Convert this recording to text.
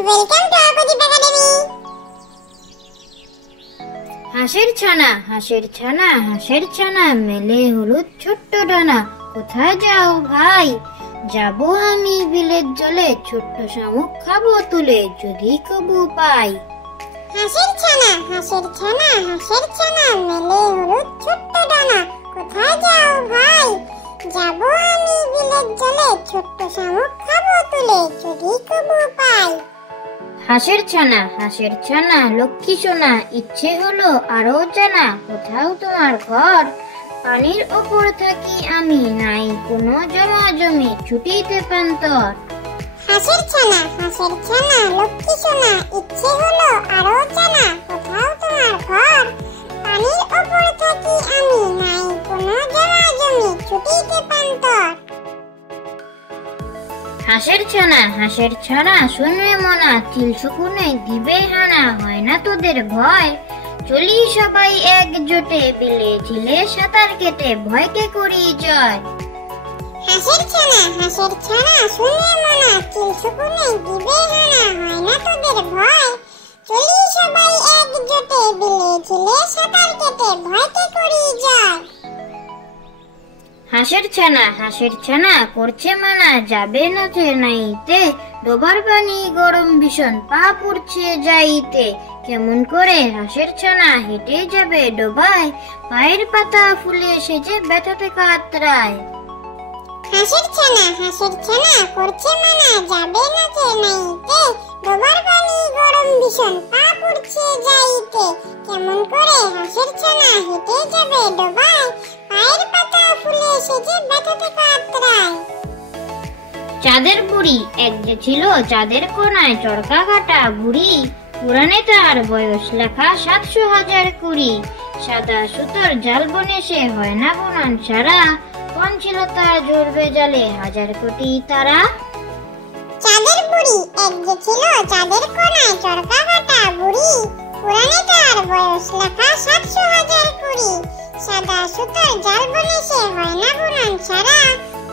Welcome to Arshdeep academy. হাঁসের ছানা, হাঁসের ছানা, হাঁসের ছানা, মেলে হলুদ ছোট্ট ডানা। কোথায় যাও ভাই? যাবো আমি বিলের জলে, ছোট্ট শামুক খাবো তুলে, যদি কবু পাই। হাঁসের ছানা, হাঁসের ছানা, হাঁসের ছানা, মেলে হলুদ ছোট্ট ডানা। কোথায় যাও ভাই? যাবো আমি বিলের জলে, ছোট্ট শামুক খাবো তুলে, যদি কবু পাই। হাঁসের ছানা, হাঁসের ছানা, লক্ষ্মী সোনা, ইচ্ছে হলো আরো জানা। কোথাও তোমার ঘর? পানির ওপর থাকি আমি, নাই কোনো জমা জমি, ছুটিতে প্রান্তর। হাঁসের ছানা, হাঁসের ছানা, লক্ষ্মী সোনা, ইচ্ছে হলো আরো জানা। কোথাও তোমার ঘর? পানির ওপর থাকি আমি, নাই কোনো জমা জমি, ছুটিতে প্রান্তর। হাঁসের ছানা, হাঁসের ছানা, শুনবে মনা, চিল শকুনে দিবে হানা। হয় না তোদের ভয়? চলি সবাই একজোটে, বিলে ঝিলে সাঁতার কেটে, ভয়কে করি জয়। হাঁসের ছানা, হাঁসের ছানা, শুনে মনা, চিল শকুনে দিবে হানা। হয় না তোদের ভয়? চলি সবাই একজোটে, বিলে ঝিলে সাঁতার কেটে, ভয়কে করি জয়। হাঁসের ছানা, হাঁসের ছানা, করছে মানা, যাবে না যে নাইতে, ডোবার পানি গরম ভীষণ, পা পুড়ছে যাইতে। কেমন করে হাঁসের ছানা হেঁটে যাবে ডোবায়, পায়ের পাতা ফুলে সেজে ব্যথাতে কাতরায়। হাঁসের ছানা, হাঁসের ছানা, করছে মানা, যাবে না যে নাইতে, ডোবার পানি গরম ভীষণ, পা পুড়ছে যাইতে। কেমন করে হাঁসের ছানা হেঁটে যাবে ডোবায়, পায়ের পাতা ফুলে সেজে ব্যথাতে কাতরায়। চাঁদের বুড়ি, এক যে ছিল চাঁদের কোনায়, চরকা কাটা বুড়ি। পুরাণে তার বয়স লেখা ৭০০,০২০। সাদা সুতোর জাল বনে সে হয় না বুনন সারা, কোন ছিল তার জ্বলবে জালে ১০০০ কোটি তারা। চাঁদের বুড়ি, এক যে ছিল চাঁদের কোনায়, চরকা কাটা বুড়ি। পুরাণে তার বয়স লেখা ৭০০,০২০। সাদা সুতোর জাল বনে সে হয় না বুনন সারা,